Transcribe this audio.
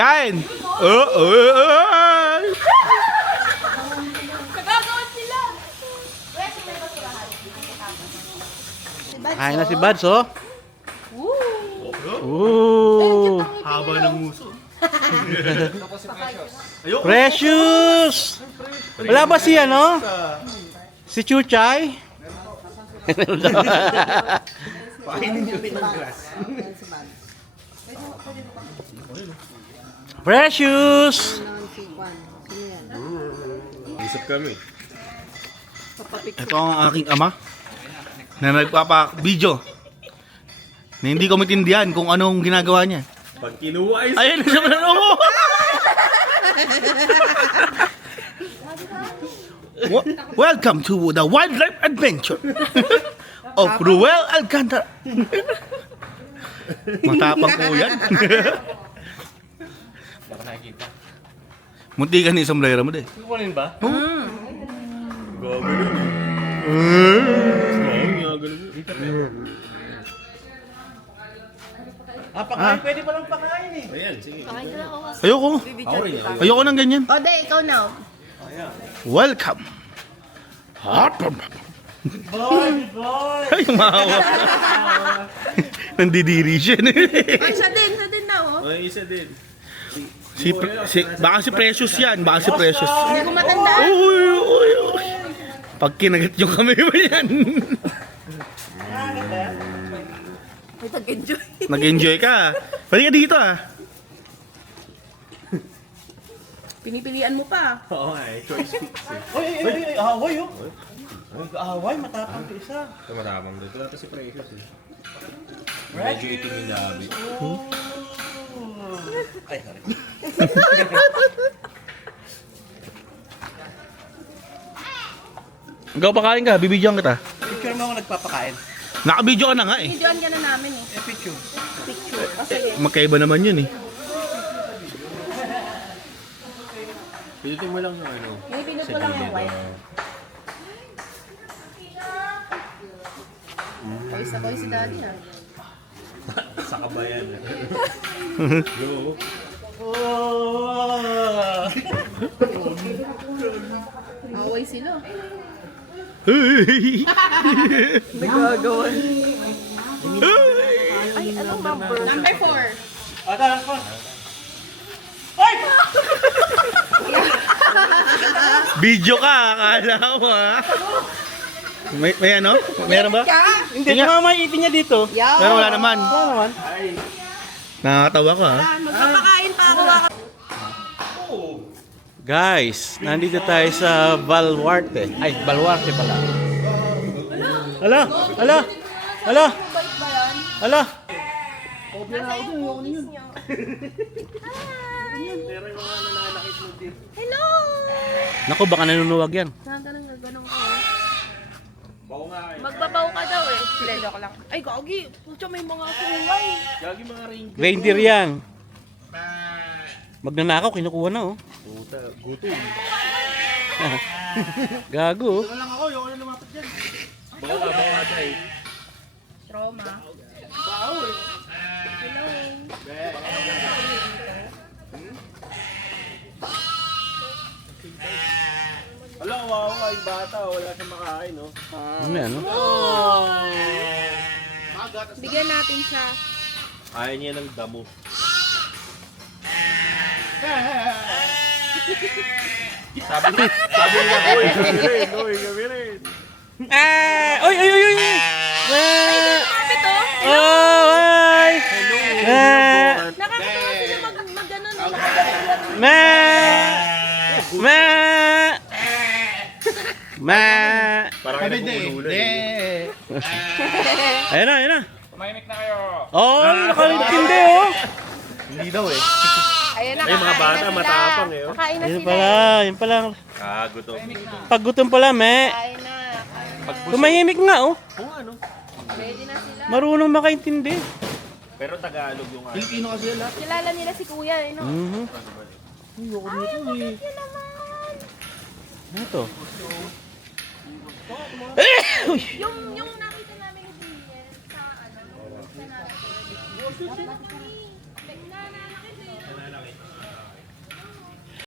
Kain! Nagagawan sila. Kain na si Bads, oh. Haba ng muso. Precious! Wala ba si ano? Si Chuchay? Pakainin nyo rin ng grass. Precious! Isip kami. Ito ang aking ama na nagpapa-video na hindi ko maintindihan kung anong ginagawa niya. Pag kinuha ay... Ayun, siya na oh! Welcome to the wildlife adventure of Ruel Alcantara. Matapang po yan. Munti ka ni sombrero mo, de. Kukunin ba? Oh. Gagano. Pakain, pwede palang pakain eh. Ayan, sige. Pakain ka lang ako. Ayoko. Ako rin yan. Ayoko ng ganyan. O, de, ikaw na. Welcome. Boy, boy! Ay, mahawa. Nandidiri siya. Ay, siya din na, oh. O, isa din. Baka si Precious yan. Baka si Precious. Hindi ko matandaan. Uy. Pag kinagat yung kami mo yan. May tag-enjoy. Nag-enjoy ka. Pwede ka dito ah. Pinipilian mo pa. Oo nga eh. Choice fix eh. Uy, ahaway oh. Uy, ahaway, matapang ka isa. Ito maramang dito. Ito si Precious eh. Medyo itim yung labi. Ay, sorry. Ikaw pakain ka, bibidyoan kita. Picture mo ako nagpapakain. Nakabidyo ka na nga eh. Videoan ka na namin, eh. Picture. Picture. O, sige. Magkaiba naman yun eh. Pinutin mo lang yung ano. Yung pinot ko lang yung white. Toys na toys si daddy, ah. Sa kabayan. Go. Away sila. Hey! Nagagawan. Ay, anong number? Number 4. Ada ako. Video ka, akala mo ha? May ano? Meron ba? Hindi, mamayitin niya dito. Pero wala naman. Wala naman. Nakakatawa ka ha? Magpapakain pa ako. Guys, nandito tayo sa Baluarte. Ay, Baluarte pala. Hala! Bait ba yan? Hala! Nasa yung cookies nyo. Hello! Naku, baka nanunuwag yan. Saan ka nang gaganong ako? Magbabaw ka daw eh. Hindi, joke lang. Ay, gagi. Pucha, may mga kulay. Gagi mga ring. Reindeer yan. Magnanakaw, kinukuha na oh. Puta, gutom. Gago. Wala lang ako, yung ano lumapit dyan. Baka tayo. Trauma. Hello. Wala, kawawa yung bata. Wala siyang makain, no? Ano yan, no? Bigyan natin siya. Ayaw niya ng damo. Sabi niya, oy, kami rin. Oy! Kapit oh. Oy! Nakakatawa sila mag-ganon. Me! Parang kami din. Ayun na. Tumahimik na kayo. Oh, nakalintindi oh. Hindi daw eh. Ayan na, Ay, mga kakain bata, na sila. matapang eh, oh. Kakain na Yun sila. pala, yun pala. Gutom. Pag gutom pala, me. Kain na. Tumahimik nga oh. Kung ano. Ready na sila. Marunong makaintindi. Pero Tagalog yung ano. Pilipino kasi yan lahat. Kilala nila si kuya, eh, no? Mhm. Ay, ang bakit yun naman? Ano to? Yung nakita namin ni Juliet sa ano, sa natin.